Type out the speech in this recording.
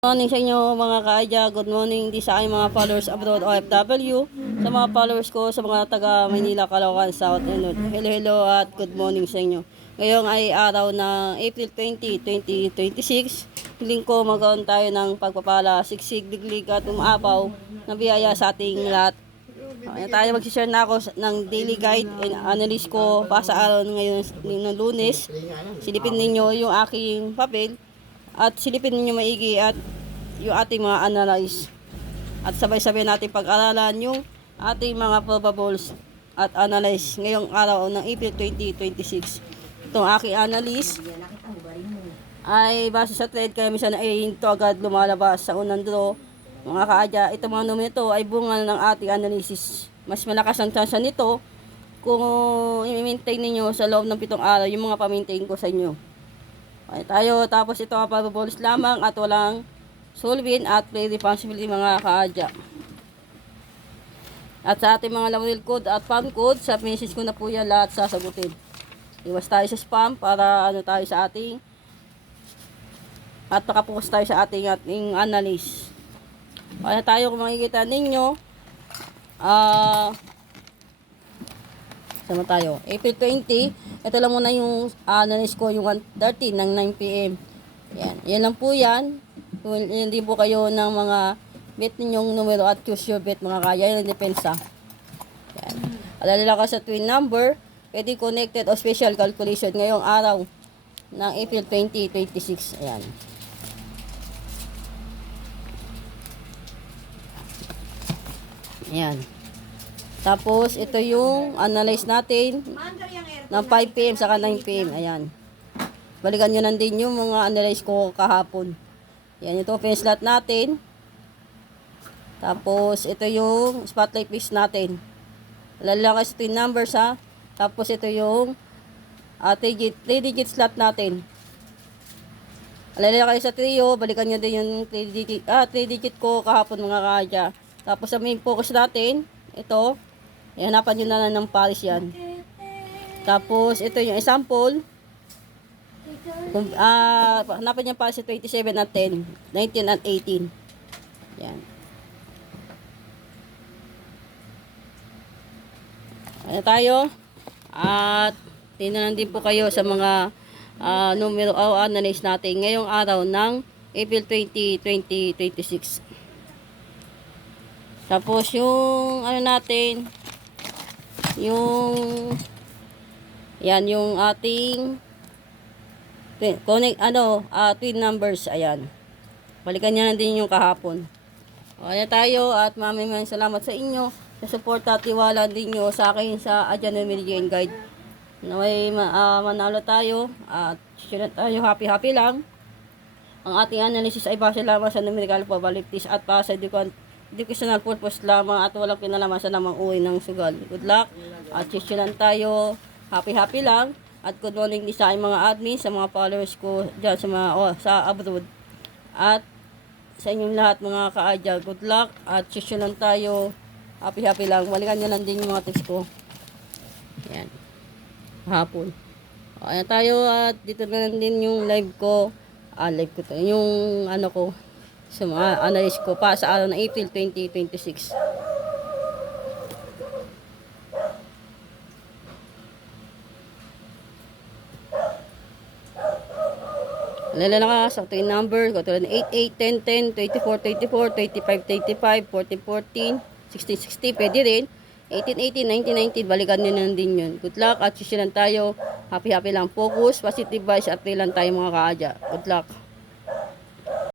Good morning sa inyo mga kaadya. Good morning din sa aking mga followers abroad OFW. Sa mga followers ko sa mga taga Maynila, Caloocan, South and North. Hello at good morning sa inyo. Ngayon ay araw ng April 20, 2026. Hiling ko magkaroon tayo ng pagpapala, siksig, diglig at umaapaw na biyaya sa ating lahat. Tayo magsishare na ako ng daily guide and analysis ko pa sa araw ngayon ng Lunes. Silipin ninyo yung aking papel at silipin ninyo maigi at yung ating mga analyze. At sabay-sabay natin pag-aralan yung ating mga probables at analyze ngayong araw ng April 2026. Itong aking analyze ay base sa trade kaya minsan ay ito agad lumalabas sa unang draw. Mga kaadya, itong mga numero nito ay bunga ng ating analysis. Mas malakas ang chance nito kung i-maintain ninyo sa loob ng 7 araw yung mga pa-maintain ko sa inyo. Okay, tayo, tapos ito ang probables lamang at walang solving at play responsibility mga kaadya. At sa ating mga laurel code at farm code, sa message ko na po yan lahat sasagutin. Iwas tayo sa spam para tayo sa ating at nakapokus tayo sa ating analysis. Kaya tayo kung makikita ninyo, sama tayo. April 20, ito lang muna yung analysis ko, yung 1:30 ng 9 PM. Yan. Yan lang po yan. Hindi po kayo ng mga bet ninyong numero at choose your bet mga kaya. Yan ang depensa. Yan. Alala ka sa twin number, pwede connected o special calculation ngayong araw ng April 2026. Ayan. Ayan. Tapos, ito yung analyze natin ng 5 PM saka 9 PM. Ayan. Balikan nyo din yung mga analyze ko kahapon. Ayan, ito pin slot natin. Tapos, ito yung spotlight piece natin. Lalaki sa twin numbers ha. Tapos, ito yung 3 digit slot natin. Lalaki sa trio. Balikan nyo din yung 3 digit ko kahapon mga kaadya. Tapos, sa main focus natin, ito. Hanapan nyo na lang ng pares yan. Tapos, ito yung example. Hanapan nyo pares sa 27 at 10, 19 at 18. Yan. Ayan tayo. At tingnan din po kayo sa mga numero o analyze natin ngayong araw ng April 20, 2026. Tapos yung natin, yung yan yung ating twin numbers. Ayan, balikan niya na din yung kahapon. Ayan tayo at maraming salamat sa inyo sa support at tiwala din nyo sa akin sa Adyan Meridian Guide. Naway manalo tayo at sure tayo, happy lang. Ang ating analysis ay base lamang sa numerical probabilities at para sa educational purpose lamang at walang kinalaman sa namang uwi ng sugal. Good luck at sisyonan tayo. Happy lang. At good morning din sa aking mga admin, sa mga followers ko dyan sa sa abroad. At sa inyong lahat mga kaadya, good luck at sisyonan tayo. Happy lang. Balikan nyo lang din yung mga tips ko. Ayan. Hapon. Ayan tayo at dito na lang din yung live ko. Live ko to. Yung ko. Sa mga analysis ko pa sa araw ng April 2026. Lalala ka sa twin number, katulad ng 88, 10, 10, 24, 24, 25, 35, 14, 14, 16, 60, pwede rin. 18, 18, 19, 19, balikan nyo na din yun. Good luck at sisilan tayo. Happy lang. Focus, positive vibes at lang tayo mga kaadya. Good luck.